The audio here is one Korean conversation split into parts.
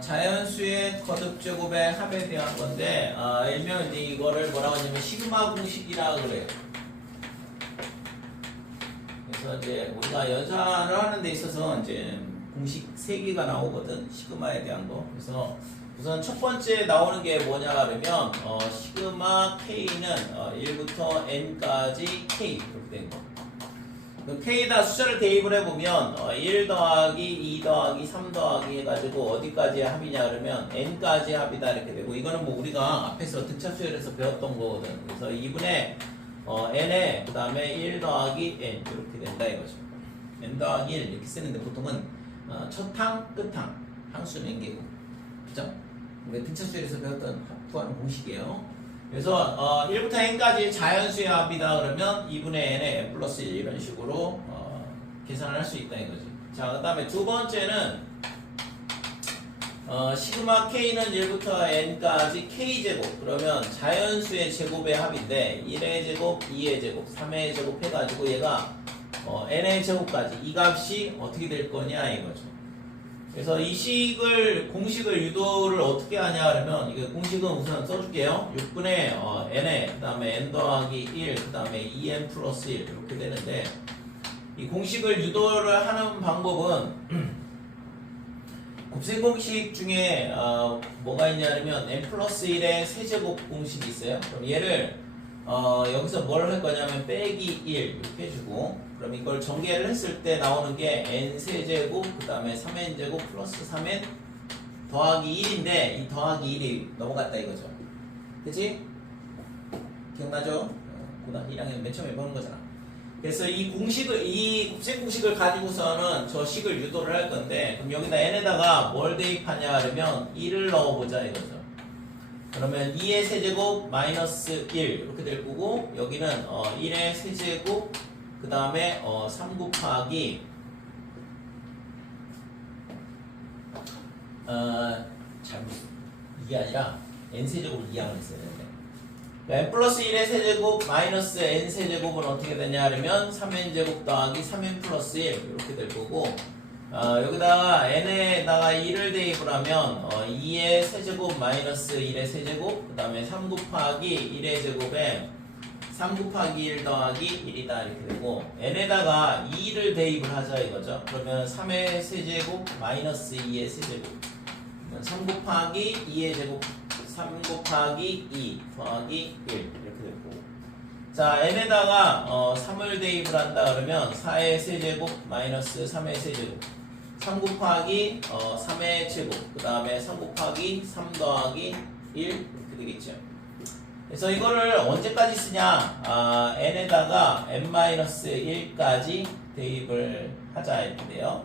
자연수의 거듭제곱의 합에 대한 건데, 일명 이제 이거를 뭐라고 하냐면 시그마 공식이라 그래요. 그래서 이제 우리가 연산을 하는 데 있어서 이제 공식 3개가 나오거든, 시그마에 대한 거. 그래서 우선 첫 번째 나오는 게 뭐냐 그러면 시그마 K는 1부터 N까지 K 이렇게 된 거. 그럼 K에다 숫자를 대입을 해보면 1 더하기 2 더하기 3 더하기 해가지고 어디까지의 합이냐 그러면 N까지의 합이다 이렇게 되고, 이거는 뭐 우리가 앞에서 등차수열에서 배웠던 거거든. 그래서 2분의 N에 그 다음에 1 더하기 N 이렇게 된다 이거죠. N 더하기 1 이렇게 쓰는데 보통은 첫항 끝항 항수는 N개고, 그죠? 우리 등차수열에서 배웠던 구하는 공식이에요. 그래서 1부터 n까지 자연수의 합이다 그러면 2분의 n에 n 플러스 1 이런 식으로 계산을 할 수 있다 이거지. 자, 그 다음에 두 번째는 시그마 k는 1부터 n까지 k제곱, 그러면 자연수의 제곱의 합인데 1의 제곱, 2의 제곱, 3의 제곱 해가지고 얘가 n의 제곱까지 이 값이 어떻게 될 거냐 이거죠. 그래서 이 공식을 유도를 어떻게 하냐 그러면, 이거 공식은 우선 써줄게요. 6분의 n에 그 다음에 n 더하기 1 그 다음에 2n 플러스 1 이렇게 되는데, 이 공식을 유도를 하는 방법은 곱셈 공식 중에 뭐가 있냐면 n 플러스 1의 세제곱 공식이 있어요. 그럼 얘를 여기서 뭘 할 거냐면 빼기 1 이렇게 해주고, 그럼 이걸 전개를 했을 때 나오는 게 n 세제곱 그 다음에 3n제곱 플러스 3n 더하기 1인데, 이 더하기 1이 넘어갔다 이거죠. 그치? 기억나죠? 고등학교 1학년 맨 처음에 보는 거잖아. 그래서 이 곱셈 공식을 가지고서는 저 식을 유도를 할 건데, 그럼 여기다 n에다가 뭘 대입하냐 그러면 1을 넣어보자 이거죠. 그러면 2의 세제곱 마이너스 1 이렇게 될 거고, 여기는 1의 세제곱 그 다음에 3 곱하기 잘못, 이게 아니라 n세제곱을 이항을 했어야 되는데, n 플러스 1의 세제곱 마이너스 n 세제곱은 어떻게 되냐 하면 3n제곱 더하기 3n 플러스 1 이렇게 될 거고, 여기다가 n에다가 1을 대입을 하면 2의 세제곱 마이너스 1의 세제곱 그 다음에 3 곱하기 1의 제곱에 3 곱하기 1 더하기 1이다 이렇게 되고, n에다가 2를 대입을 하자 이거죠. 그러면 3의 세제곱 마이너스 2의 세제곱 3 곱하기 2의 제곱 3 곱하기 2 더하기 1 이렇게 되고, 자, n에다가 3을 대입을 한다 그러면 4의 세제곱 마이너스 3의 세제곱 3 곱하기 3의 제곱 그 다음에 3 곱하기 3 더하기 1 이렇게 되겠죠. 그래서 이거를 언제까지 쓰냐, n에다가 n-1까지 대입을 하자 이렇게 돼요.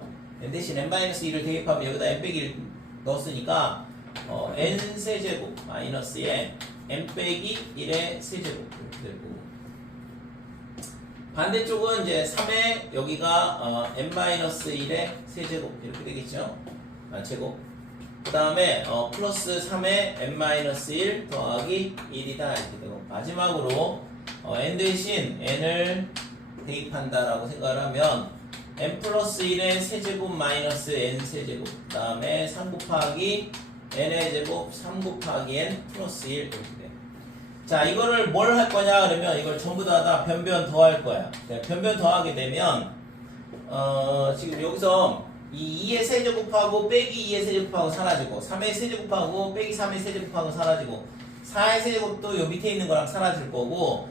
대신 n-1을 대입하면 여기다 n 빼기 1 넣었으니까 n 세제곱 마이너스에 n 빼기 1의 세제곱 이렇게 되고, 반대쪽은 이제 3의 여기가 n-1의 세제곱 이렇게 되겠죠. 제곱. 그 다음에 플러스 3의 n-1 더하기 1이다 이렇게 되고, 마지막으로 n 대신 n을 대입한다라고 생각을 하면 n 플러스 1의 세제곱 마이너스 n 세제곱 그 다음에 3 곱하기 n의 제곱 3 곱하기 n 플러스 1 이렇게 돼. 자, 이거를 뭘 할 거냐 그러면 이걸 전부 다 변변 더할 거야. 변변 더하게 되면 지금 여기서 이 2의 세제곱하고 빼기 2의 세제곱하고 사라지고, 3의 세제곱하고 빼기 3의 세제곱하고 사라지고, 4의 세제곱도 요 밑에 있는 거랑 사라질 거고,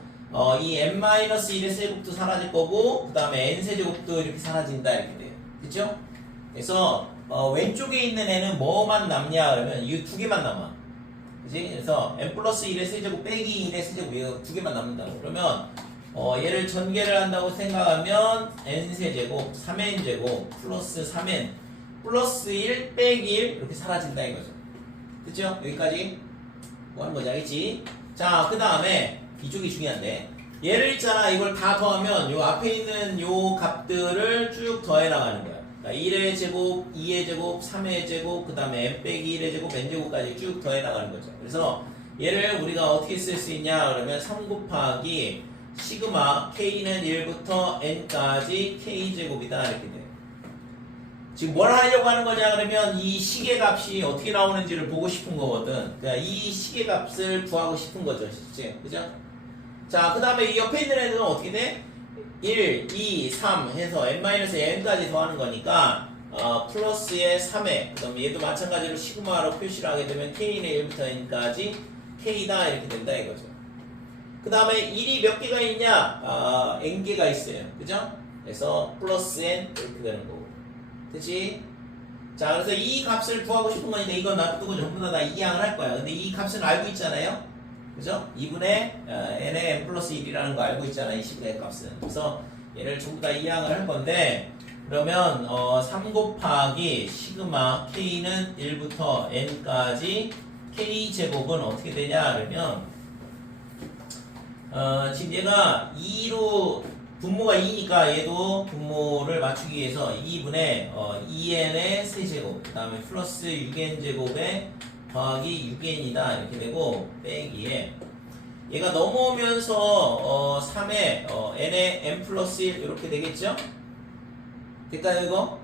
이 n-1의 세제곱도 사라질 거고, 그 다음에 n 세제곱도 이렇게 사라진다 이렇게 돼요. 그쵸? 그래서 왼쪽에 있는 n은 뭐만 남냐 그러면 이 두 개만 남아. 그치? 그래서 n 플러스 1의 세제곱 빼기 1의 세제곱 이거 두 개만 남는다. 그러면 얘를 전개를 한다고 생각하면 n세제곱 3n제곱 플러스 3n 플러스 1 빼기 1 이렇게 사라진다 이거죠. 그쵸? 여기까지 뭐 하는 거지, 알겠지? 자, 그 다음에 이쪽이 중요한데, 얘를 있잖아, 이걸 다 더하면 요 앞에 있는 요 값들을 쭉 더해 나가는 거야. 그러니까 1의 제곱, 2의 제곱, 3의 제곱, 그 다음에 n 빼기 1의 제곱, n제곱까지 쭉 더해 나가는 거죠. 그래서 얘를 우리가 어떻게 쓸 수 있냐 그러면 3 곱하기 시그마 K는 1부터 N까지 K제곱이다 이렇게 돼요. 지금 뭘 하려고 하는 거냐 그러면 이 시계값이 어떻게 나오는지를 보고 싶은 거거든. 그러니까 이 시계값을 구하고 싶은 거죠. 실제. 그죠? 자, 그 다음에 이 옆에 있는 애들은 어떻게 돼? 1, 2, 3 해서 n-n까지 더하는 거니까 플러스의 3에 그 다음에 얘도 마찬가지로 시그마로 표시를 하게 되면 k는 1부터 n까지 k다 이렇게 된다 이거죠. 그 다음에 1이 몇 개가 있냐? n개가 있어요. 그죠? 그래서 플러스 n 이렇게 되는 거고. 그치? 자, 그래서 이 값을 구하고 싶은 거니까 이건 놔두고 전부 다 이항을 할 거야. 근데 이 값은 알고 있잖아요? 그죠? 2분의 n의 n 플러스 1이라는 거 알고 있잖아. 이 시그의 값은. 그래서 얘를 전부 다 이항을 할 건데, 그러면 3 곱하기 시그마 k는 1부터 n까지 k제곱은 어떻게 되냐? 그러면 지금 얘가 2로 분모가 2니까 얘도 분모를 맞추기 위해서 2분의 2n의 세제곱 그 다음에 플러스 6n제곱에 더하기 6n이다 이렇게 되고 빼기에 얘가 넘어오면서 3에 n의 n 플러스 1 이렇게 되겠죠? 될까요 이거?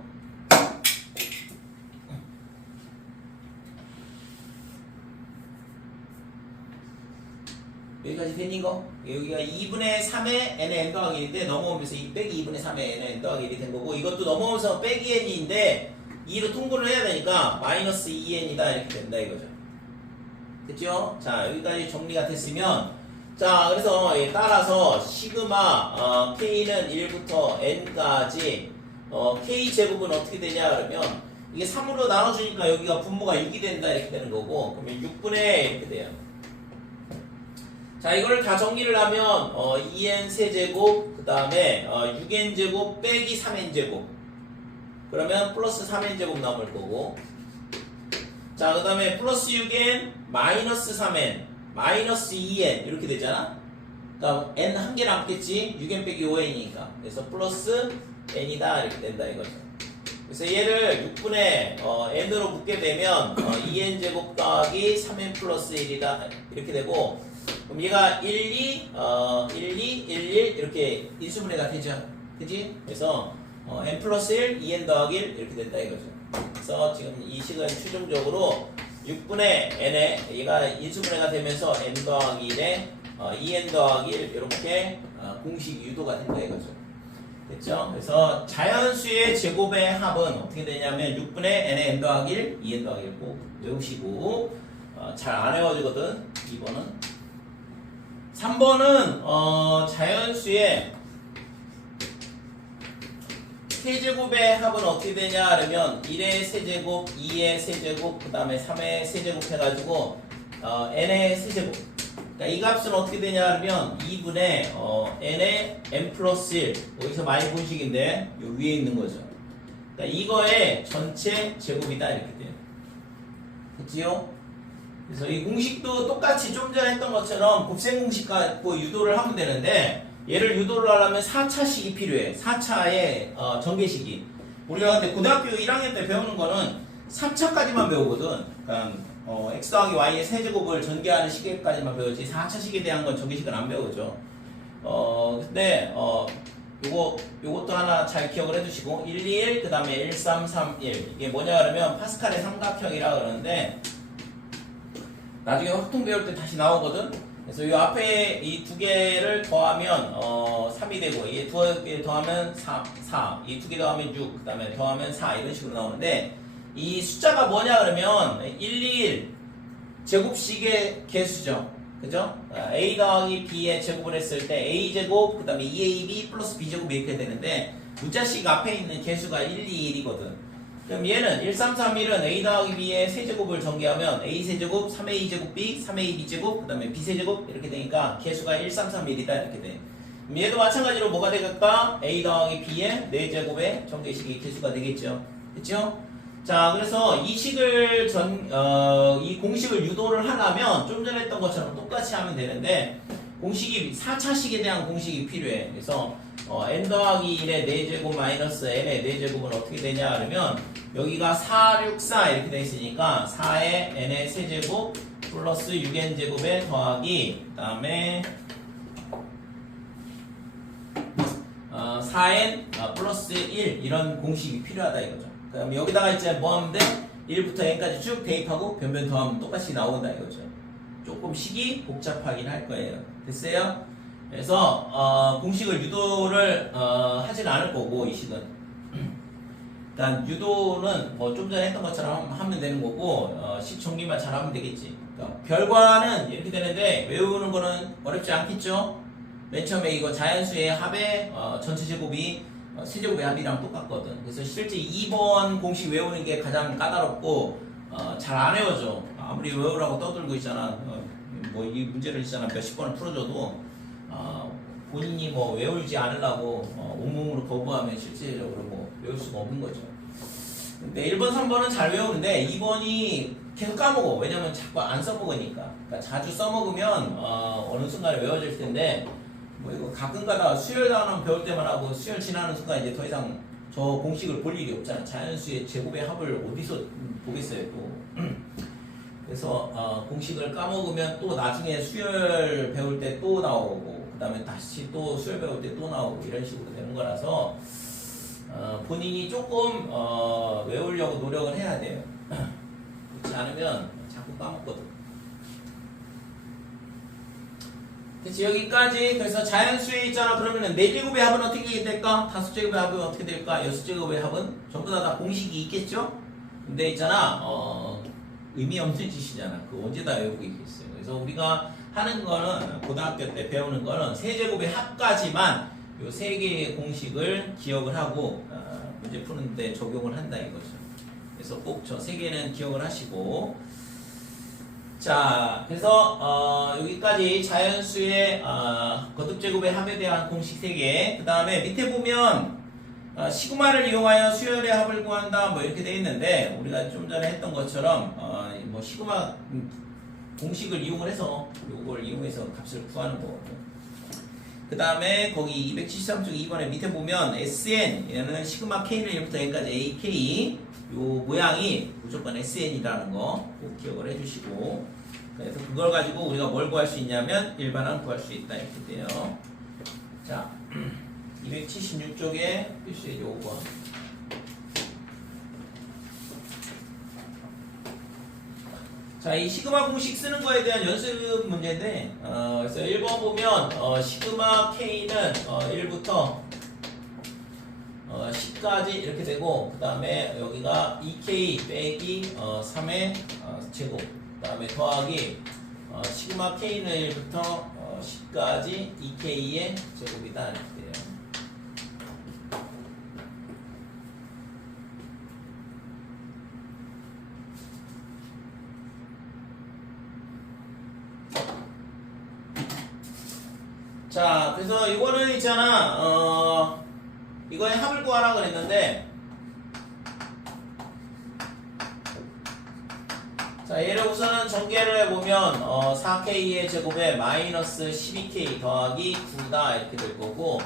여기까지 된 이거? 여기가 2분의 3의 n의 n 더하기 1인데 넘어오면서 이 빼기 2분의 3의 n의 n 더하기 1이 된 거고 이것도 넘어오면서 빼기 n인데 2로 통분을 해야 되니까 마이너스 2n이다 이렇게 된다 이거죠. 됐죠? 자 여기까지 정리가 됐으면 자 그래서 따라서 시그마 k는 1부터 n까지 k제곱은 어떻게 되냐 그러면 이게 3으로 나눠주니까 여기가 분모가 6이 된다 이렇게 되는 거고 그러면 6분의 이렇게 돼요. 자 이거를 다 정리를 하면 2n 세제곱 그 다음에 6n제곱 빼기 3n제곱 그러면 플러스 3n제곱 남을 거고 자 그 다음에 플러스 6n 마이너스 3n 마이너스 2n 이렇게 되잖아. 그러니까 n 한 개 남겠지. 6n 빼기 5n이니까 그래서 플러스 n이다 이렇게 된다 이거죠. 그래서 얘를 6분의 n으로 묶게 되면 2n제곱 더하기 3n 플러스 1이다 이렇게 되고 그럼 얘가 1, 2, 1, 2, 1, 1 이렇게 인수분해가 되죠. 그치? 그래서 n 플러스 1, 2n 더하기 1 이렇게 된다 이거죠. 그래서 지금 이 식은 최종적으로 6분의 n에 얘가 인수분해가 되면서 n 더하기 1에 2n 더하기 1 이렇게 공식 유도가 된다 이거죠. 됐죠? 그래서 자연수의 제곱의 합은 어떻게 되냐면 6분의 n의 n 더하기 1, 2n 더하기 1 꼭 외우시고 잘 안 외워지거든 2번은 3번은 자연수의 세제곱의 합은 어떻게 되냐 하면 1의 세제곱, 2의 세제곱, 그 다음에 3의 세제곱 해가지고 n의 세제곱 그러니까 이 값은 어떻게 되냐 하면 2분의 n의 n 플러스 1 여기서 많이 본 식인데 요 위에 있는 거죠. 그러니까 이거의 전체 제곱이다 이렇게 돼요. 그치요? 그래서 이 공식도 똑같이 좀 전에 했던 것처럼 곱셈 공식 갖고 유도를 하면 되는데 얘를 유도를 하려면 4차식이 필요해. 4차의 전개식이. 우리가 근데 고등학교 1학년 때 배우는 거는 3차까지만 배우거든. 그러니까 x 더하기 y의 세제곱을 전개하는 시계까지만 배우지 4차식에 대한 건 전개식은 안 배우죠. 근데 요것도 하나 잘 기억을 해두시고 1, 2, 1, 그 다음에 1, 3, 3, 1 이게 뭐냐 그러면 파스칼의 삼각형이라 그러는데 나중에 확통 배울 때 다시 나오거든. 그래서 이 앞에 이 두 개를 더하면 3이 되고 이게 두 개 더하면 4, 이 두 개 더하면 6, 그 다음에 더하면 4 이런 식으로 나오는데 이 숫자가 뭐냐 그러면 1, 2, 1 제곱식의 개수죠. 그죠? a 더하기 b의 제곱을 했을 때 a제곱 그 다음에 2ab 플러스 b제곱 이렇게 되는데 문자식 앞에 있는 개수가 1, 2, 1이거든. 그럼 얘는 1, 3, 3, 1은 a 더하기 b의 세제곱을 전개하면 a 세제곱, 3a 제곱 b, 3a b제곱, 그 다음에 b 세제곱 이렇게 되니까 개수가 1, 3, 3, 1이다 이렇게 돼. 그럼 얘도 마찬가지로 뭐가 되겠까? a 더하기 b의 4제곱의 전개식이 개수가 되겠죠. 그쵸? 자, 그래서 이 식을 이 공식을 유도를 하려면 좀 전에 했던 것처럼 똑같이 하면 되는데 공식이 4차식에 대한 공식이 필요해. 그래서 n 더하기 1의 4제곱 마이너스 n의 4제곱은 어떻게 되냐 하면 여기가 4, 6, 4 이렇게 되어 있으니까 4의 n의 세제곱 플러스 6n제곱에 더하기 그 다음에 4n 플러스 1 이런 공식이 필요하다 이거죠. 그럼 여기다가 이제 뭐 하면 돼? 1부터 n까지 쭉 대입하고 변변 더하면 똑같이 나온다 이거죠. 조금 식이 복잡하긴 할 거예요. 됐어요? 그래서 공식을 유도를 하진 않을 거고 이 식은 일단 유도는 뭐 좀 전에 했던 것처럼 하면 되는 거고 식 정리만 잘하면 되겠지. 그러니까 별과는 이렇게 되는데 외우는 거는 어렵지 않겠죠? 맨 처음에 이거 자연수의 합의 전체 제곱이 세제곱의 합이랑 똑같거든. 그래서 실제 2번 공식 외우는 게 가장 까다롭고 잘 안 외워져. 아무리 외우라고 떠들고 있잖아. 뭐 이 문제를 있잖아 몇십 번을 풀어줘도 본인이 뭐 외우지 않으려고 온몸으로 거부하면 실질적으로 뭐 외울 수가 없는 거죠. 근데 1번, 3번은 잘 외우는데 2번이 계속 까먹어. 왜냐면 자꾸 안 써먹으니까. 그러니까 자주 써먹으면 어느 순간에 외워질 텐데 뭐 이거 가끔가다 수열 단원 배울 때만 하고 수열 지나는 순간 이제 더 이상 저 공식을 볼 일이 없잖아. 자연수의 제곱의 합을 어디서 보겠어요 또. 그래서 공식을 까먹으면 또 나중에 수열 배울 때 또 나오고 그 다음에 다시 또 수열 배울 때 또 나오고 이런 식으로 되는 거라서 본인이 조금 외우려고 노력을 해야 돼요. 그렇지 않으면 자꾸 까먹거든. 그치 여기까지. 그래서 자연수에 있잖아. 그러면은 4제곱의 합은 어떻게 될까? 5제곱의 합은 어떻게 될까? 6제곱의 합은 전부 다 공식이 있겠죠? 근데 있잖아 의미 없는 짓이잖아. 그 언제 다 외우고 있겠어요. 그래서 우리가 하는 거는 고등학교 때 배우는 거는 세제곱의 합까지만 요 3개의 공식을 기억을 하고 문제 푸는데 적용을 한다 이거죠. 그래서 꼭 저 3개는 기억을 하시고 자 그래서 여기까지 자연수의 거듭제곱의 합에 대한 공식 3개. 그 다음에 밑에 보면 시그마를 이용하여 수열의 합을 구한다 뭐 이렇게 돼 있는데 우리가 좀 전에 했던 것처럼 뭐 시그마 공식을 이용을 해서 요걸 이용해서 값을 구하는 거거든요. 그 다음에 거기 273쪽 2번에 밑에 보면 SN 얘는 시그마 K는 1부터 N까지 AK 요 모양이 무조건 SN이라는 거 꼭 기억을 해주시고 그래서 그걸 가지고 우리가 뭘 구할 수 있냐면 일반항 구할 수 있다 이렇게 돼요. 자 276쪽에 표시해줘 5번. 자, 이 시그마 공식 쓰는 거에 대한 연습 문제인데, 그래서 1번 보면, 시그마 K는 1부터 10까지 이렇게 되고, 그 다음에 여기가 2K 빼기 3의 제곱, 그 다음에 더하기 시그마 K는 1부터 10까지 2K의 제곱이다 이렇게 돼요. 자, 그래서 이거는 있잖아, 이거의 합을 구하라 그랬는데, 자, 얘를 우선은 전개를 해보면, 4K의 제곱에 마이너스 12K 더하기 9다 이렇게 될 거고,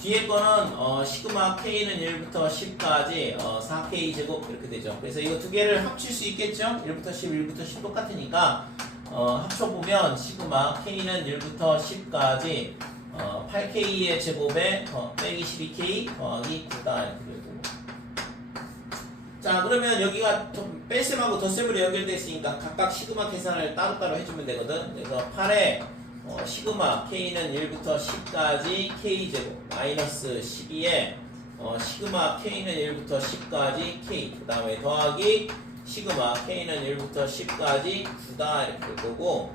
뒤에 거는, 시그마 K는 1부터 10까지, 4K 제곱 이렇게 되죠. 그래서 이거 두 개를 합칠 수 있겠죠? 1부터 10, 1부터 10 똑같으니까, 합쳐보면 시그마 K는 1부터 10까지 8K의 제곱에 빼기 12K 더하기 9다 이렇게 되고 자 그러면 여기가 뺄셈하고 덧셈으로 연결되어 있으니까 각각 시그마 계산을 따로따로 해주면 되거든. 그래서 8에 시그마 K는 1부터 10까지 K제곱 마이너스 12에 시그마 K는 1부터 10까지 K 그 다음에 더하기 시그마 K는 1부터 10까지 9다 이렇게 될 거고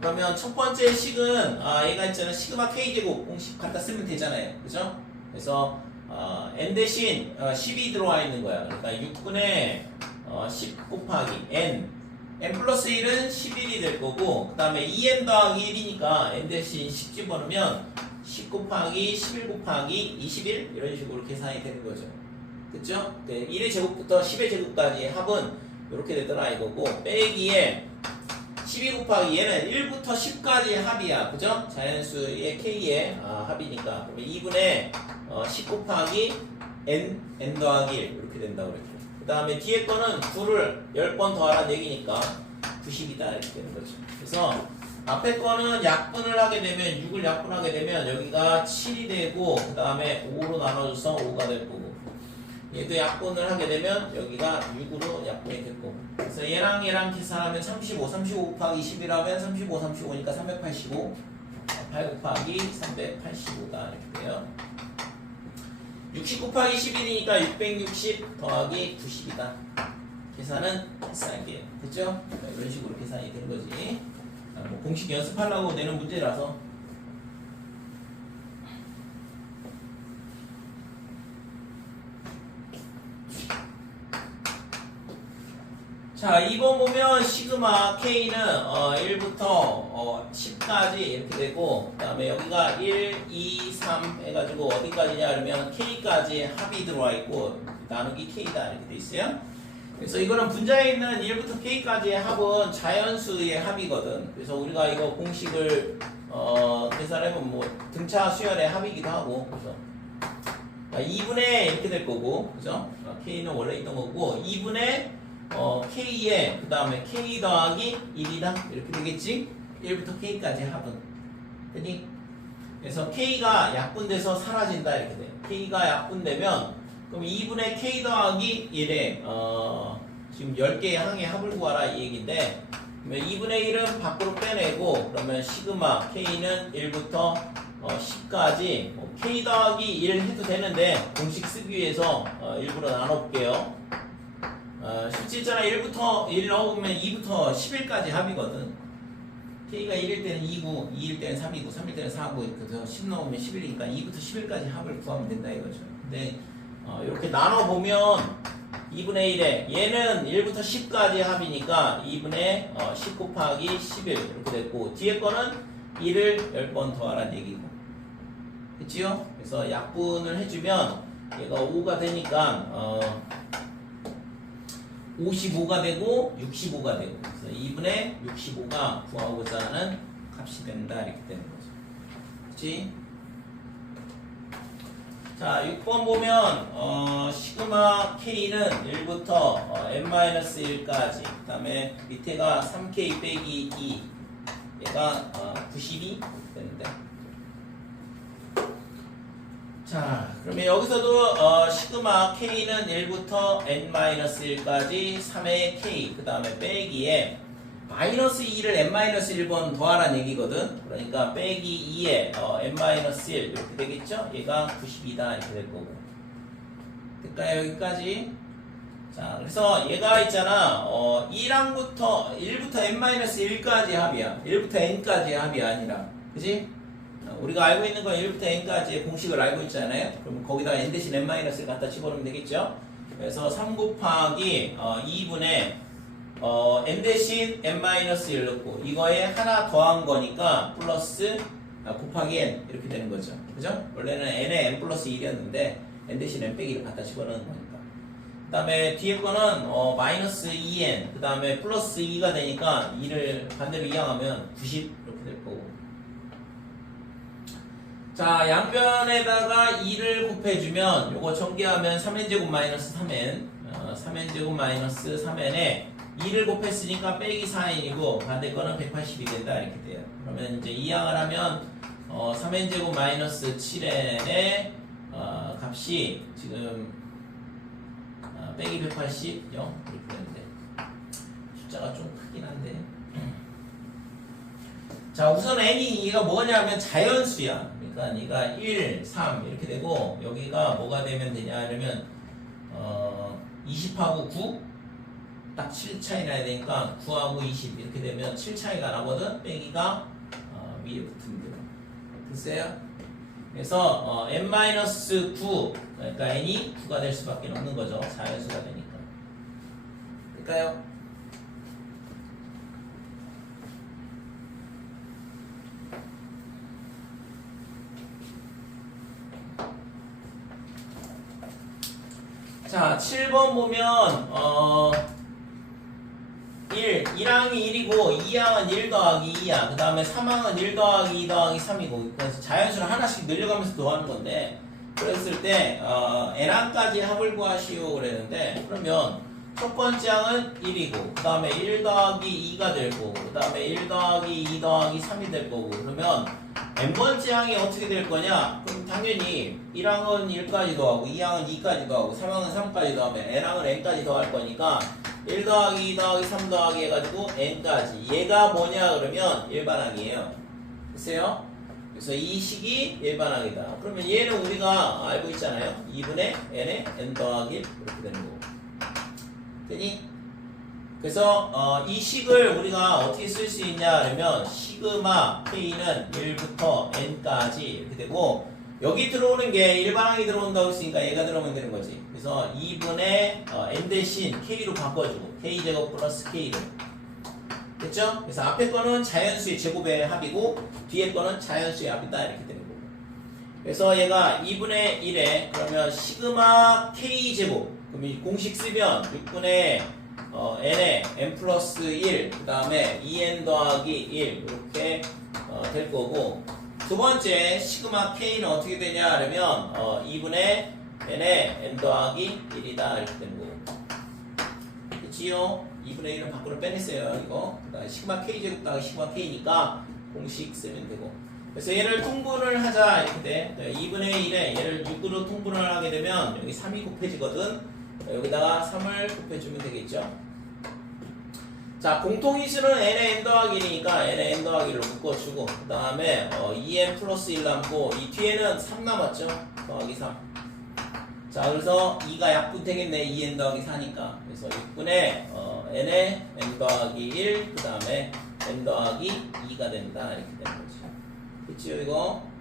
그러면 첫 번째 식은 얘가 있잖아 시그마 K제곱 공식 갖다 쓰면 되잖아요 그죠? 그래서 n 대신 10이 들어와 있는 거야. 그러니까 6분의 10 곱하기 n 플러스 1은 11이 될 거고 그 다음에 2n 더하기 1이니까 n 대신 10 집어넣으면 10 곱하기 11 곱하기 21 이런 식으로 계산이 되는 거죠. 그쵸? 1의 제곱부터 10의 제곱까지 합은 이렇게 되더라 이거고 빼기에 12 곱하기 얘는 1부터 10까지의 합이야 그죠? 자연수의 K의 합이니까 그러면 2분의 10 곱하기 n 더하기 1 이렇게 된다고 그랬죠. 그 다음에 뒤에 거는 9를 10번 더하라는 얘기니까 90이다 이렇게 되는 거죠. 그래서 앞에 거는 약분을 하게 되면 6을 약분하게 되면 여기가 7이 되고 그 다음에 5로 나눠져서 5가 될 거고 얘도 약분을 하게 되면 여기가 6으로 약분이 됐고 그래서 얘랑 계산하면 35 곱하기 11하면 35 35니까 385 8 곱하기 385가 이렇게 돼요. 60 곱하기 11이니까 660 더하기 90이다. 계산은 했을게요. 그쵸? 이런 식으로 계산이 되는 거지. 뭐 공식 연습하려고 내는 문제라서. 자, 2번 보면 시그마 K는 1부터 10까지 이렇게 되고 그 다음에 여기가 1, 2, 3 해가지고 어디까지냐 그러면 K까지 합이 들어와 있고 나누기 K다 이렇게 돼 있어요. 그래서 이거는 분자에 있는 1부터 K까지의 합은 자연수의 합이거든. 그래서 우리가 이거 공식을 계산하면 뭐 등차 수열의 합이기도 하고 그래서 2분의 이렇게 될 거고 그죠? K는 원래 있던 거고 2분의 K에 그 다음에 K 더하기 1이다 이렇게 되겠지? 1부터 K까지 합은 되니? 그래서 K가 약분돼서 사라진다 이렇게 돼. K가 약분되면 그럼 2분의 K 더하기 1에 지금 10개의 항의 합을 구하라 이 얘기인데 그러면 2분의 1은 밖으로 빼내고 그러면 시그마 K는 1부터 10까지 K 더하기 1 해도 되는데 공식 쓰기 위해서 일부러 나눠볼게요. 실제 있잖아 1부터 1 넣으면 2부터 10일까지 합이거든. K가 1일 때는 2고 2일 때는 3이고 3일 때는 4고 이렇게 10 넣으면 11이니까 2부터 10일까지 합을 구하면 된다 이거죠. 근데 이렇게 나눠보면 2분의 1에 얘는 1부터 10까지 합이니까 2분의 10 곱하기 11 이렇게 됐고 뒤에 거는 1을 10번 더하라는 얘기고 그치요? 그래서 약분을 해주면 얘가 5가 되니까 55가 되고 65가 되고 그래서 2분의 65가 구하고자 하는 값이 된다 이렇게 되는 거죠. 그치? 자 6번 보면 시그마 K는 1부터 n-1까지 그 다음에 밑에가 3K 빼기 2 얘가 92 되는데 자 그러면 여기서도 시그마 K는 1부터 n-1까지 3의 K 그 다음에 빼기에 마이너스 2를 n-1번 더하라는 얘기거든. 그러니까 빼기 2에 n-1 이렇게 되겠죠? 얘가 92다 이렇게 될 거고 될까요? 여기까지. 자 그래서 얘가 있잖아 1항부터 1부터 n-1까지 합이야. 1부터 n까지 합이 아니라 그지? 우리가 알고 있는 건 1부터 n까지의 공식을 알고 있잖아요. 그럼 거기다가 n 대신 n-을 갖다 집어넣으면 되겠죠? 그래서 3 곱하기 2분의 n 대신 n-1 넣고 이거에 하나 더한 거니까 플러스 곱하기 n 이렇게 되는 거죠. 그죠? 원래는 n에 n 플러스 1이었는데 n 대신 n 빼기를 갖다 집어넣는 거니까. 그 다음에 뒤에 거는 마이너스 2n 그 다음에 플러스 2가 되니까 2를 반대로 이항하면 90 이렇게 될 거고. 자 양변에다가 2를 곱해주면 요거 전개하면 3n제곱 마이너스 3n 3n제곱 마이너스 3n에 2를 곱했으니까 빼기 4n이고 반대 거는 180이 된다 이렇게 돼요. 그러면 이제 이항을 하면 3n제곱 마이너스 7n의 값이 지금 빼기 180 0 이렇게 되는데 숫자가 좀 크긴 한데 자 우선 n이 얘가 뭐냐면 자연수야. 그러니까 얘가 1, 3 이렇게 되고 여기가 뭐가 되면 되냐 이러면 20하고 9 딱 7 차이 나야 되니까 9하고 20 이렇게 되면 7 차이가 나거든. 빼기가 위에 붙으면 돼요. 됐어요? 그래서 n-9 그러니까 n이 9가 될 수밖에 없는 거죠. 자연수가 되니까. 될까요? 자, 7번 보면 1항이 1이고 2항은 1 더하기 2야. 그 다음에 3항은 1 더하기 2 더하기 3이고 그래서 자연수를 하나씩 늘려가면서 더하는 건데 그랬을 때 n항까지 합을 구하시오 그랬는데 그러면 첫 번째 항은 1이고 그 다음에 1 더하기 2가 될 거고 그 다음에 1 더하기 2 더하기 3이 될 거고 그러면 n번째 항이 어떻게 될 거냐? 그럼 당연히 1항은 1까지 더하고 2항은 2까지 더하고 3항은 3까지 더하면 n항은 n까지 더할 거니까 1 더하기 2 더하기 3 더하기 해가지고 n까지. 얘가 뭐냐 그러면 일반항이에요. 됐어요? 그래서 이 식이 일반항이다. 그러면 얘는 우리가 알고 있잖아요. 2분의 n에 n 더하기 1 이렇게 되는 거고. 되니? 그래서 이 식을 우리가 어떻게 쓸 수 있냐 하면 시그마 k는 1부터 n까지 이렇게 되고 여기 들어오는 게 일반항이 들어온다고 했으니까 얘가 들어오면 되는 거지. 그래서 2분의 n 대신 k로 바꿔주고 k제곱 플러스 k로 됐죠? 그래서 앞에 거는 자연수의 제곱의 합이고 뒤에 거는 자연수의 합이다 이렇게 되는 거고. 그래서 얘가 2분의 1에 그러면 시그마 k제곱 그럼 이 공식 쓰면 6분의 n에 n 플러스 1 그 다음에 2n 더하기 1 이렇게 될 거고 두 번째 시그마 k는 어떻게 되냐 하면 2분의 n에 n 더하기 1이다 이렇게 되는 거고 그치요? 2분의 1은 밖으로 빼냈어요 이거 그다음에 시그마 k제곱 더하기 시그마 k니까 공식 쓰면 되고 그래서 얘를 통분을 하자 이렇게 돼 2분의 1에 얘를 6으로 통분을 하게 되면 여기 3이 곱해지거든 여기다가 3을 곱해주면 되겠죠. 자, 공통인수는 n에 n 더하기 1이니까 n에 n 더하기 1로 묶어주고 그 다음에 2n 플러스 1 남고 이 뒤에는 3 남았죠. 더하기 3. 자, 그래서 2가 약분 되겠네. 2n 더하기 4니까. 그래서 6분의 n에 n 더하기 1 그 다음에 n 더하기 2가 된다. 이렇게 되는 거지. 그치요 이거?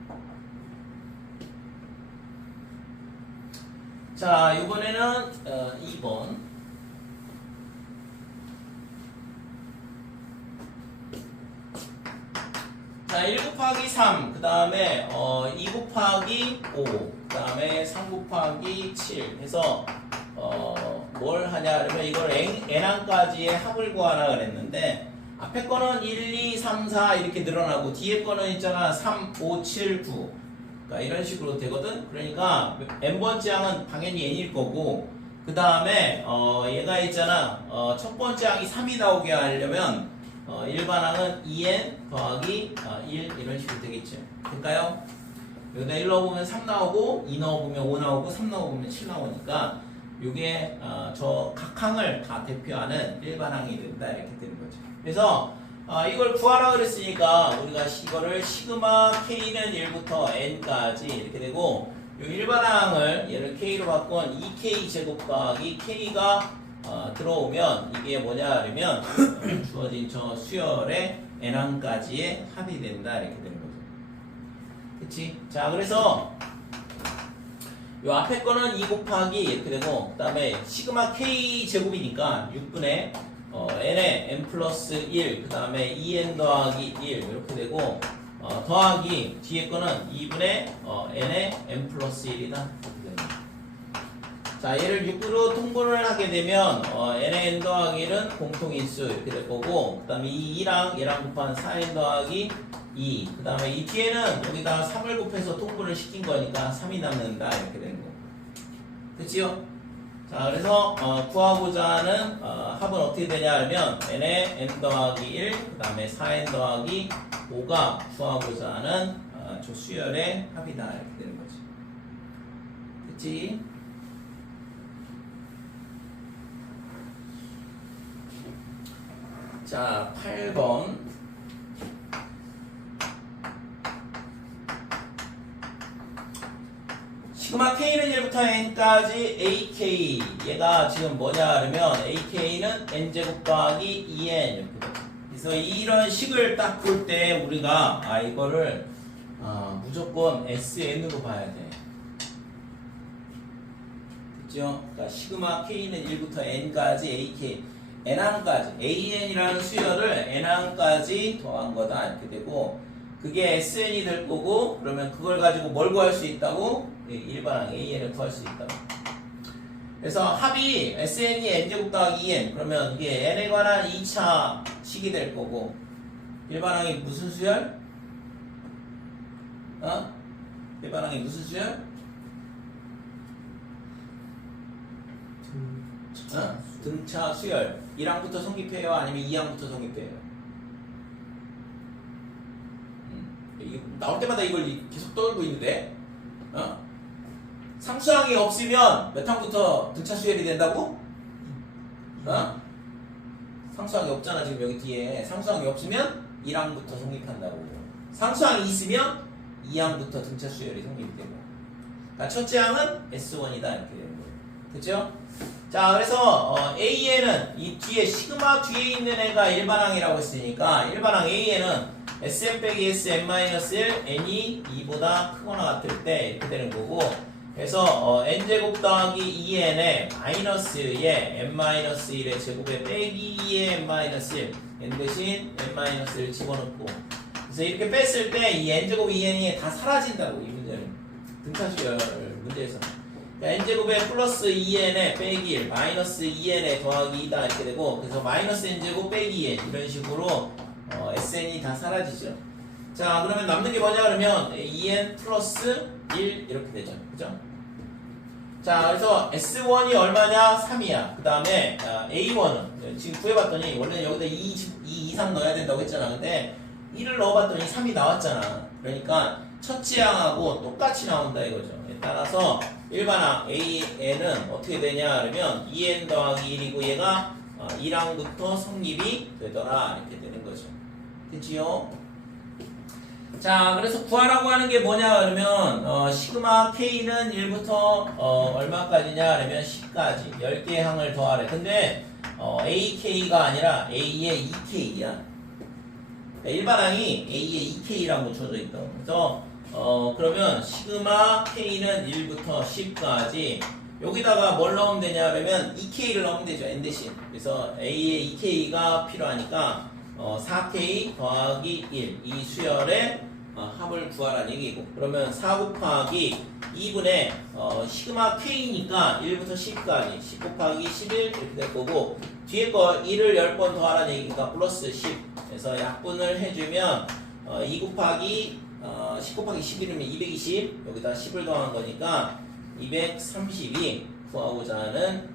자, 이번에는 2번. 자, 1 곱하기 3, 그 다음에 2 곱하기 5, 그 다음에 3 곱하기 7 해서 뭘 하냐 그러면 이걸 n항까지의 합을 구하라 그랬는데 앞에 거는 1, 2, 3, 4 이렇게 늘어나고 뒤에 거는 있잖아 3, 5, 7, 9 그러니까 이런 식으로 되거든. 그러니까 n번째 항은 당연히 n일 거고 그 다음에 얘가 있잖아 첫 번째 항이 3이 나오게 하려면 일반항은 2n 더하기 1 이런 식으로 되겠죠. 될까요? 여기다 1 넣어보면 3 나오고 2 넣어보면 5 나오고 3 넣어보면 7 나오니까 이게 저 각 항을 다 대표하는 일반항이 된다 이렇게 되는 거죠. 그래서 이걸 구하라 그랬으니까 우리가 이거를 시그마 k는 1부터 n까지 이렇게 되고 이 일반항을 얘를 k로 바꾼 2k 제곱 더하기 k가 들어오면 이게 뭐냐 하면 주어진 저 수열의 n항까지의 합이 된다 이렇게 되는 거죠. 그치? 자 그래서 요 앞에 거는 2 곱하기 이렇게 되고 그 다음에 시그마 k 제곱이니까 6분의 n에 n 플러스 1 그 다음에 2n 더하기 1 이렇게 되고 더하기 뒤에 거는 2분의 n에 n 플러스 1이다. 자 얘를 6으로 통분을 하게 되면 n에 n 더하기 1은 공통인수 이렇게 될 거고 그 다음에 이 2랑 얘랑 곱한 4n 더하기 2 그 다음에 이 뒤에는 여기다가 3을 곱해서 통분을 시킨 거니까 3이 남는다 이렇게 되는 거 됐지요? 자 그래서 구하고자 하는 합은 어떻게 되냐 하면 n에 n 더하기 1 그 다음에 4n 더하기 5가 구하고자 하는 저 수열의 합이다 이렇게 되는 거지 됐지? 자 8번 시그마 k는 1부터 n까지 ak 얘가 지금 뭐냐 하면 ak는 n제곱 더하기 2n 이렇게 돼. 그래서 이런 식을 딱 볼 때 우리가 이거를 무조건 sn으로 봐야 돼. 그죠? 그러니까 시그마 k는 1부터 n까지 ak n항까지 an이라는 수열을 n항까지 더한 거다 이렇게 되고 그게 sn이 될 거고 그러면 그걸 가지고 뭘 구할 수 있다고? 일반항 an을 구할 수 있다고. 그래서 합이 sn이 n제곱 더하기 2n 그러면 이게 n에 관한 2차 식이 될 거고 일반항이 무슨 수열? 일반항이 무슨 수열? 등차 수열 1항부터 성립해요? 아니면 2항부터 성립해요? 이게 나올 때마다 이걸 계속 떠올고 있는데 상수항이 없으면 몇 항부터 등차 수열이 된다고? 상수항이 없잖아 지금 여기 뒤에. 상수항이 없으면 1항부터 성립한다고. 상수항이 있으면 2항부터 등차 수열이 성립이 되고. 그러니까 첫째 항은 S1이다 이렇게 되는 거예요. 그죠? 자, 그래서 A에는 이 뒤에 시그마 뒤에 있는 애가 일반항이라고 했으니까 일반항 A에는 Sn 빼기 Sn-1 n이 2보다 크거나 같을 때 이렇게 되는 거고, 그래서 n제곱 더하기 2n에 마이너스에 n-1의 제곱에 빼기 2의 n-1 n 대신 n-1을 집어넣고, 그래서 이렇게 뺐을 때 이 n제곱 2n이 다 사라진다고. 이 문제는 등차수열 문제에서 n제곱에 플러스 2n에 빼기 1 마이너스 2n에 더하기 2다 이렇게 되고, 그래서 마이너스 n제곱 빼기 2n 이런 식으로 sn이 다 사라지죠. 자, 그러면 남는 게 뭐냐 그러면 2n 플러스 1 이렇게 되죠. 그죠? 자, 그래서 S1이 얼마냐? 3이야. 그 다음에 A1은 지금 구해봤더니 원래는 여기다 2 이상 넣어야 된다고 했잖아. 근데 1을 넣어봤더니 3이 나왔잖아. 그러니까 첫째 항하고 똑같이 나온다 이거죠. 따라서 일반항 A는 어떻게 되냐 그러면 2n 더하기 1이고 얘가 1항부터 성립이 되더라 이렇게 되는 거죠. 됐지요? 자, 그래서 구하라고 하는 게 뭐냐 그러면 시그마 K는 1부터 얼마까지냐 그러면 10까지 10개의 항을 더하래. 근데 AK가 아니라 A의 2K야. 일반항이 A의 2K라고 붙여져 있다. 그래서 그러면 시그마 K는 1부터 10까지 여기다가 뭘 넣으면 되냐 그러면 2K를 넣으면 되죠. N 대신. 그래서 A의 2K가 필요하니까 4K 더하기 1 이 수열의 합을 구하라는 얘기고, 그러면 4 곱하기 2분의 시그마 K니까 1부터 10까지 10 곱하기 11 이렇게 될 거고, 뒤에 거 1을 10번 더하라는 얘기니까 플러스 10 해서 약분을 해주면 2 곱하기 10 곱하기 11이면 220 여기다 10을 더한 거니까 232 구하고자 하는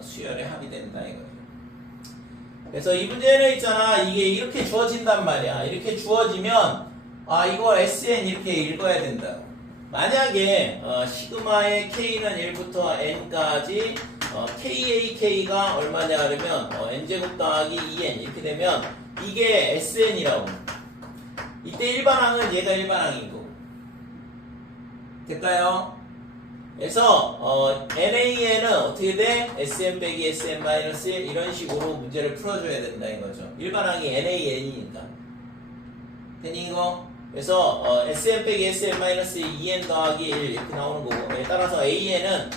수열의 합이 된다 이거예요. 그래서 이 문제는 있잖아, 이게 이렇게 주어진단 말이야. 이렇게 주어지면 이거 SN 이렇게 읽어야 된다. 만약에 시그마의 K는 1부터 N까지 KAK가 얼마냐 하면 N제곱 더하기 2N 이렇게 되면 이게 SN이라고. 이때 일반항은 얘가 일반항인 거고. 될까요? 그래서 NA에는 어떻게 돼? SN 빼기 SN-1 이런 식으로 문제를 풀어줘야 된다 이거죠. 일반항이 NAN이니까. 되니 이거? 그래서 SN 빼기 SN-2N 더하기 1 이렇게 나오는 거고, 따라서 AN은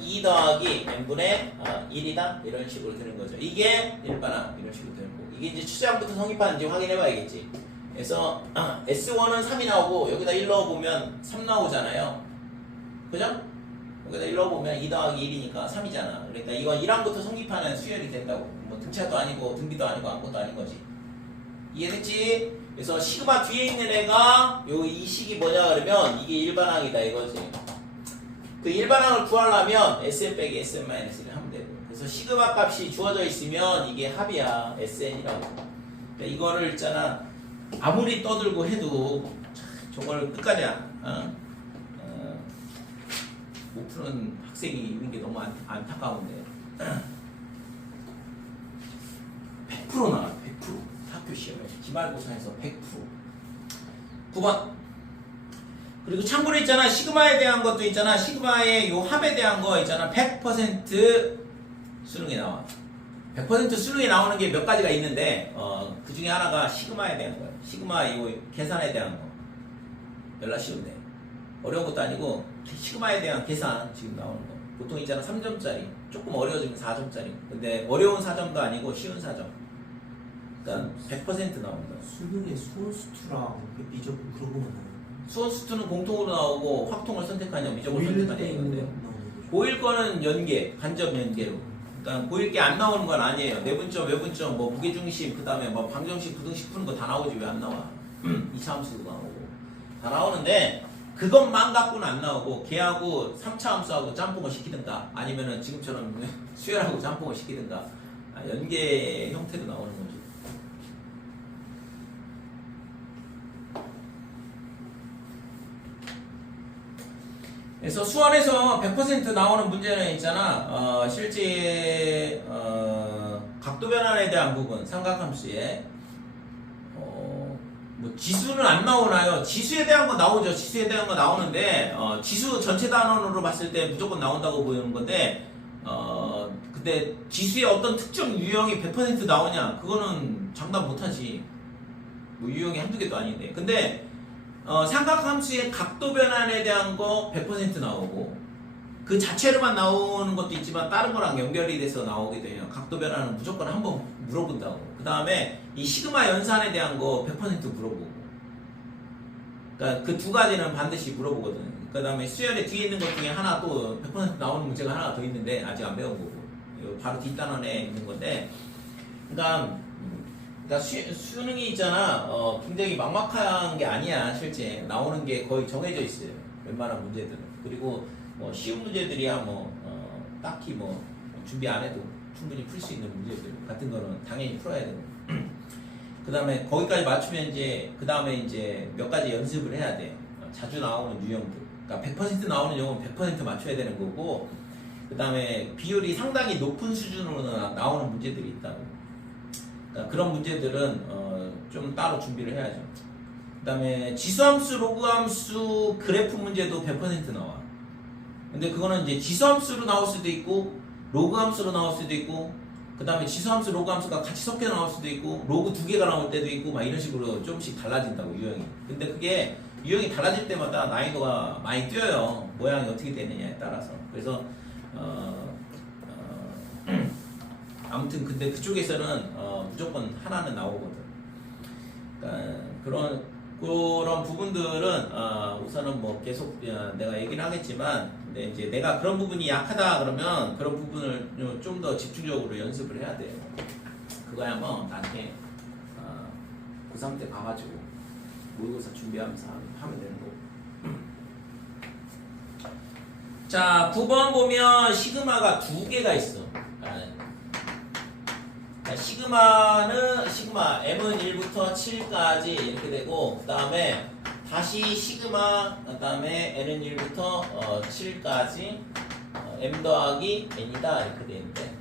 2 더하기 n분의 1이다 이런 식으로 되는 거죠. 이게 일반항 이런 식으로 되는 거고, 이게 이제 추세항부터 성립하는지 확인해 봐야겠지. 그래서 S1은 3이 나오고 여기다 1 넣어보면 3 나오잖아요. 그죠? 여기다 1 넣어보면 2 더하기 1이니까 3이잖아. 그러니까 이건 1항부터 성립하는 수열이 된다고. 뭐 등차도 아니고 등비도 아니고 아무것도 아닌 거지. 이해됐지? 그래서 시그마 뒤에 있는 애가 이 식이 뭐냐 그러면 이게 일반항이다 이거지. 그 일반항을 구하려면 SN 빼기 SN-1을 하면 되고, 그래서 시그마 값이 주어져 있으면 이게 합이야. SN이라고. 그러니까 이거를 있잖아, 아무리 떠들고 해도 저걸 끝까지 못 푸는 학생이 있는 게 너무 안타까운데 100% 나와요. 100% 학교 시험에 기말고사에서 100%. 9번. 그리고 참고로 있잖아, 시그마에 대한 것도 있잖아, 시그마의 요 합에 대한 거 있잖아, 100% 수능에 나와. 100% 수능에 나오는 게 몇 가지가 있는데 그 중에 하나가 시그마에 대한 거예요. 시그마 이거 계산에 대한 거. 연락 쉬운데 어려운 것도 아니고 시그마에 대한 계산 지금 나오는 거. 보통 있잖아 3점짜리, 조금 어려워지면 4점짜리. 근데 어려운 4점도 아니고 쉬운 4점. 그러니까 100% 나온다. 수능에 수원수투랑 미적분 그런 거만 나와요. 수원수투는 공통으로 나오고 확통을 선택하냐 미적을 선택하냐 이건데, 보일 거는 연계, 간접 연계로. 그러니까 보일 게 안 나오는 건 아니에요. 내분점, 외분점, 뭐 무게중심, 그 다음에 뭐 방정식, 부등식 푸는 거 다 나오지 왜 안 나와? 이차함수도 나오고 다 나오는데 그것만 갖고는 안 나오고, 걔하고 3차 함수하고 짬뽕을 시키든가 아니면은 지금처럼 수열하고 짬뽕을 시키든가 연계 형태로 나오는 거죠. 그래서 수원에서 100% 나오는 문제는 있잖아. 실제 각도 변환에 대한 부분, 삼각함수에 뭐 지수는 안 나오나요? 지수에 대한 거 나오죠. 지수에 대한 거 나오는데 지수 전체 단원으로 봤을 때 무조건 나온다고 보이는 건데 근데 지수의 어떤 특정 유형이 100% 나오냐? 그거는 장담 못하지. 뭐 유형이 한두 개도 아닌데. 근데 삼각함수의 각도 변환에 대한 거 100% 나오고 그 자체로만 나오는 것도 있지만 다른 거랑 연결이 돼서 나오게 돼요. 각도 변환은 무조건 한번 물어본다고. 그 다음에 이 시그마 연산에 대한 거 100% 물어보고. 그러니까 그 두 가지는 반드시 물어보거든. 그 다음에 수열에 뒤에 있는 것 중에 하나 또 100% 나오는 문제가 하나 더 있는데 아직 안 배운 거고. 이거 바로 뒷단원에 있는 건데. 그러니까 수능이 있잖아. 굉장히 막막한 게 아니야. 실제 나오는 게 거의 정해져 있어요. 웬만한 문제들은. 그리고 뭐 쉬운 문제들이야 딱히 뭐 준비 안 해도 충분히 풀 수 있는 문제들 같은 거는 당연히 풀어야 되고. 그 다음에 거기까지 맞추면 이제 그 다음에 이제 몇 가지 연습을 해야 돼. 자주 나오는 유형들. 그러니까 100% 나오는 용은 100% 맞춰야 되는 거고. 그 다음에 비율이 상당히 높은 수준으로 나오는 문제들이 있다고. 그러니까 그런 문제들은 좀 따로 준비를 해야죠. 그 다음에 지수함수, 로그함수 그래프 문제도 100% 나와. 근데 그거는 이제 지수함수로 나올 수도 있고 로그함수로 나올 수도 있고 그 다음에 지수함수, 로그함수가 같이 섞여 나올 수도 있고 로그 두 개가 나올 때도 있고 막 이런 식으로 조금씩 달라진다고 유형이. 근데 그게 유형이 달라질 때마다 난이도가 많이 뛰어요. 모양이 어떻게 되느냐에 따라서. 그래서 아무튼 근데 그쪽에서는 무조건 하나는 나오거든. 그러니까 그런 부분들은 우선은 뭐 계속 내가 얘기는 하겠지만, 근데 이제 내가 그런 부분이 약하다 그러면 그런 부분을 좀 더 집중적으로 연습을 해야 돼요. 그거야 뭐 나중에 고3 때 가가지고 모의고사 준비하면서 하면 되는 거고. 자, 9번 보면 시그마가 두 개가 있어. 시그마는 시그마 m은 1부터 7까지 이렇게 되고, 그 다음에 다시 시그마, 그 다음에 n은 1부터 7까지 m 더하기 n이다 이렇게 되는데,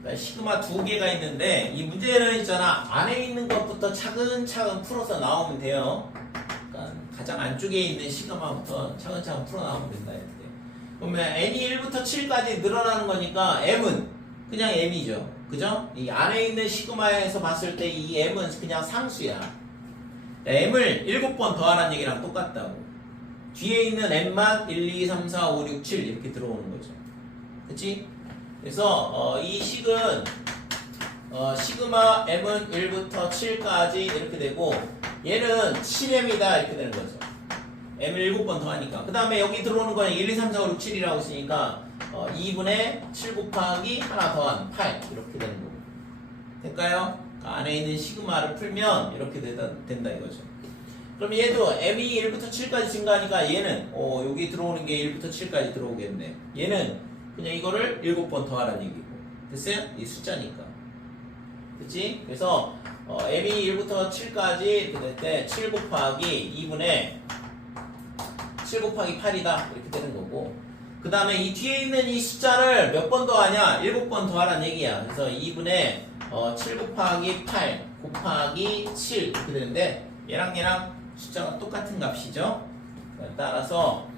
그러니까 시그마 두 개가 있는데 이 문제는 있잖아, 안에 있는 것부터 차근차근 풀어서 나오면 돼요. 그러니까 가장 안쪽에 있는 시그마부터 차근차근 풀어 나오면 된다 이렇게. 그러면 n이 1부터 7까지 늘어나는 거니까 m은 그냥 m이죠. 그죠? 이 안에 있는 시그마에서 봤을 때 이 m은 그냥 상수야. m을 7번 더하라는 얘기랑 똑같다고. 뒤에 있는 m만 1, 2, 3, 4, 5, 6, 7 이렇게 들어오는 거죠. 그치? 그래서 이 식은 시그마 m은 1부터 7까지 이렇게 되고, 얘는 7m이다 이렇게 되는 거죠. m을 7번 더하니까. 그 다음에 여기 들어오는 거는 1, 2, 3, 4, 5, 6, 7이라고 했으니까 2분의 7 곱하기 하나 더한 8 이렇게 되는 거고. 될까요? 그러니까 안에 있는 시그마를 풀면 이렇게 된다 이거죠. 그럼 얘도 m이 1부터 7까지 증가하니까 얘는 여기 들어오는 게 1부터 7까지 들어오겠네. 얘는 그냥 이거를 7번 더하라는 얘기고. 됐어요? 이 숫자니까. 그치? 그래서 m이 1부터 7까지 이렇게 될 때 7 곱하기 2분의 7 곱하기 8이다 이렇게 되는 거고, 그 다음에 이 뒤에 있는 이 숫자를 몇 번 더하냐? 7번 더하라는 얘기야. 그래서 2분의 7 곱하기 8 곱하기 7 이렇게 되는데, 얘랑 숫자가 똑같은 값이죠. 따라서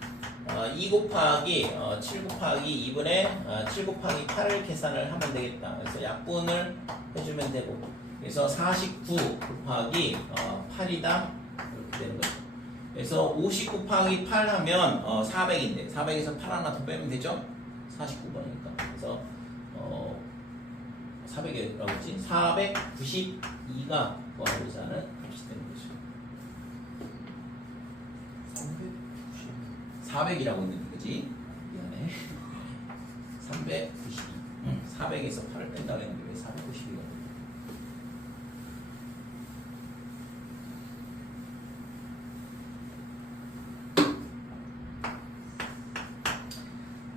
2 곱하기 7 곱하기 2분의 7 곱하기 8을 계산을 하면 되겠다. 그래서 약분을 해주면 되고, 그래서 49 곱하기 8이다 이렇게 되는 거죠. 그래서 50 곱하기 8 하면 400인데 400에서 8 하나 더 빼면 되죠? 49번이니까. 그래서 400이라고 했지? 492가 구하고자 하는 값이 되는 거죠. 400이라고 했는데, 그지? 미안해. 392. 400에서 8을 뺀다고 했는데 왜 492가?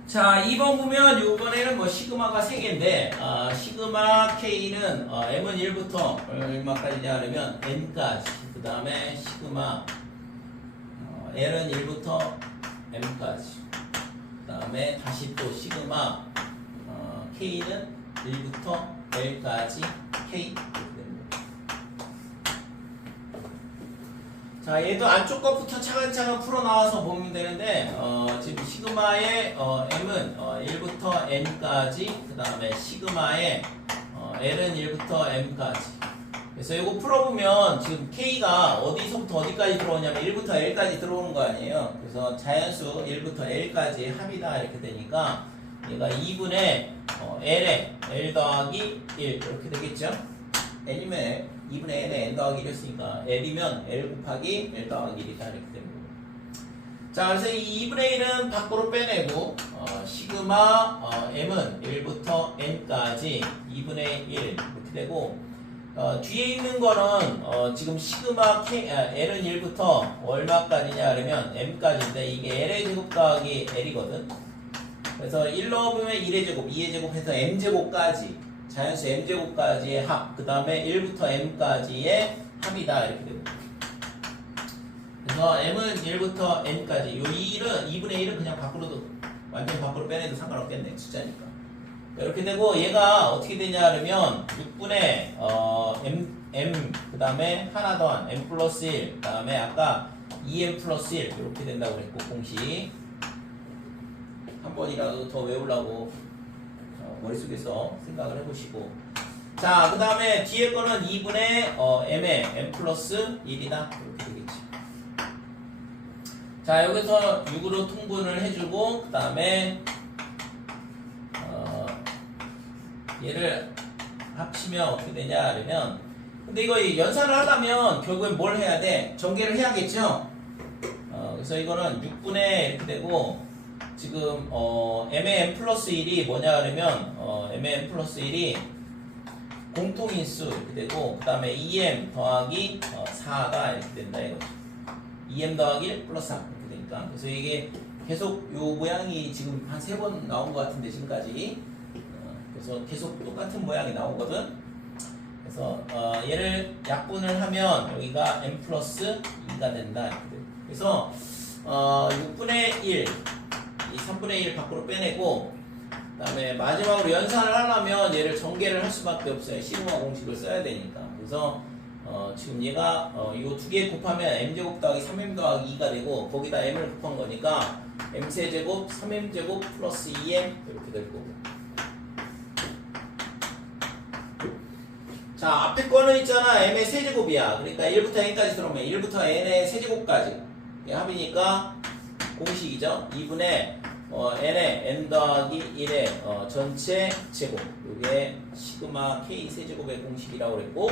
자, 2번 보면 이번에는 뭐 시그마가 3개인데 시그마 K는 m은 1부터 얼마까지 하려면 n까지, 그 다음에 시그마 n은 1부터 m까지. 그 다음에 다시 또 시그마 k는 1부터 l까지 k 이렇게 됩니다. 자, 얘도 안쪽 것부터 차근차근 풀어나와서 보면 되는데 지금 시그마의 m은 1부터 n까지, 그 다음에 시그마의 l은 1부터 m까지. 그래서 이거 풀어보면 지금 k가 어디서부터 어디까지 들어오냐면 1부터 l까지 들어오는 거 아니에요. 그래서 자연수 1부터 l까지의 합이다 이렇게 되니까 얘가 2분의 l에 l 더하기 1 이렇게 되겠죠. n이면 2분의 l에 n 더하기 1이었으니까 l이면 l 곱하기 l 더하기 1이다 이렇게 됩니다. 자, 그래서 이 2분의 1은 밖으로 빼내고 시그마 m은 1부터 n까지 2분의 1 이렇게 되고 뒤에 있는 거는 지금 시그마 l은 1부터 얼마까지냐 그러면 m까지인데 이게 l의 제곱 더하기 l이거든. 그래서 1 넣어보면 1의 제곱, 2의 제곱 해서 m제곱까지, 자연수 m제곱까지의 합, 그 다음에 1부터 m까지의 합이다 이렇게 되고. 그래서 m은 1부터 n까지, 요 2분의 1은 그냥 밖으로도 완전 밖으로 빼내도 상관없겠네, 숫자니까. 이렇게 되고 얘가 어떻게 되냐 하면 6분의 m 그 다음에 하나 더한 m 플러스 1, 그 다음에 아까 2m 플러스 1 이렇게 된다고 그랬고, 공식 한 번이라도 더 외우려고 머릿속에서 생각을 해보시고, 자, 그 다음에 뒤에 거는 2분의 m에 m 플러스 1이다 이렇게 되겠지. 자, 여기서 6으로 통분을 해주고, 그 다음에 얘를 합치면 어떻게 되냐 하면, 근데 이거 연산을 하려면 결국엔 뭘 해야 돼? 전개를 해야겠죠? 그래서 이거는 6분의 이렇게 되고, 지금 m의 m 플러스 1이 뭐냐 그러면 m의 m 플러스 1이 공통인수 이렇게 되고, 그 다음에 2m 더하기 4가 이렇게 된다 이거죠. 2m 더하기 1 플러스 4 이렇게 되니까. 그래서 이게 계속 요 모양이 지금 한 3번 나온 것 같은데 지금까지. 그래서 계속 똑같은 모양이 나오거든. 그래서 얘를 약분을 하면 여기가 m 플러스 2가 된다 이렇게 돼. 그래서 6분의 1, 이 3분의 1 밖으로 빼내고, 그 다음에 마지막으로 연산을 하려면 얘를 전개를 할 수밖에 없어요. 시그마 공식을 써야 되니까. 그래서 지금 얘가 이 두 개 곱하면 m제곱 더하기 3m 더하기 2가 되고, 거기다 m을 곱한 거니까 m세제곱 3m제곱 플러스 2m 이렇게 될 거고. 자, 앞에 거는 있잖아, m의 세제곱이야. 그러니까 1부터 n까지 들어오면 1부터 n의 세제곱까지 이게 합이니까 공식이죠. 2분의 n의 n 더하기 1의 전체 제곱, 이게 시그마 k 세제곱의 공식이라고 그랬고,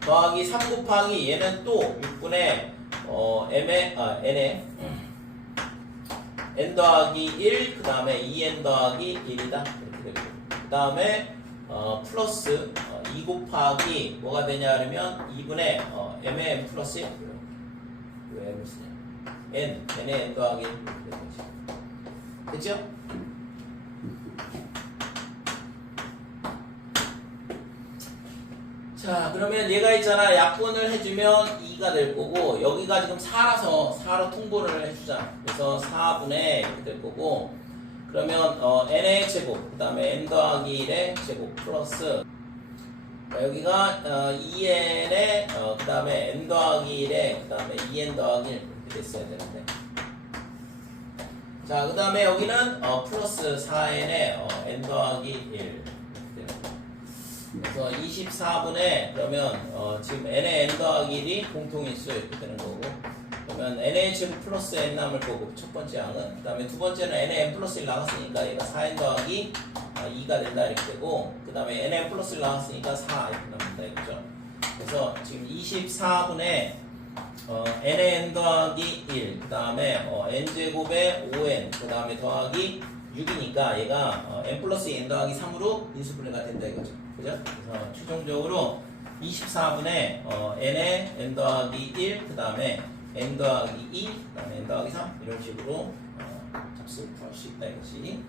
더하기 3 곱하기 얘는 또 6분의 n의 n 더하기 1, 그 다음에 2n 더하기 1이다 이렇게 되고, 그 다음에 플러스 2 곱하기 뭐가 되냐 하면 2분의 m의 n 플러스 1, 왜 m을 쓰냐, n의 n 더하기 1 이렇게 되는 거지. 됐죠? 자, 그러면 얘가 있잖아, 약분을 해주면 2가 될 거고, 여기가 지금 4라서 4로 통분을 해주자. 그래서 4분의 이렇게 될 거고, 그러면 n의 제곱, 그 다음에 n 더하기 1의 제곱 플러스, 여기가 2n의 그 다음에 n 더하기 1의 그 다음에 2n 더하기 1 이렇게 됐어야 되는데, 자, 그 다음에 여기는 플러스 4n의 n 더하기 1 이렇게 되는 거예요. 그래서 24분의 그러면 지금 n의 n 더하기 1이 공통인수 이렇게 되는 거고, 그러면 n의 제곱 플러스 n 남을 거고, 첫 번째 항은. 그 다음에 두 번째는 n의 n 플러스 1 나갔으니까 얘가 4n 더하기 2가 된다 이렇게 되고, 그 다음에 n의 플러스 1 나갔으니까 4 이렇게 남는다 이거죠. 그래서 지금 24분의 n의 n 더하기 1, 그 다음에 n제곱의 5n, 그 다음에 더하기 6이니까 얘가 n 플러스 n 더하기 3으로 인수분해가 된다 이거죠. 그죠? 그래서 최종적으로 24분의 n의 n 더하기 1, 그 다음에 n 더하기 2, 그 다음에 n 더하기 3 이런 식으로 잡수를 구할 수 있다 이것이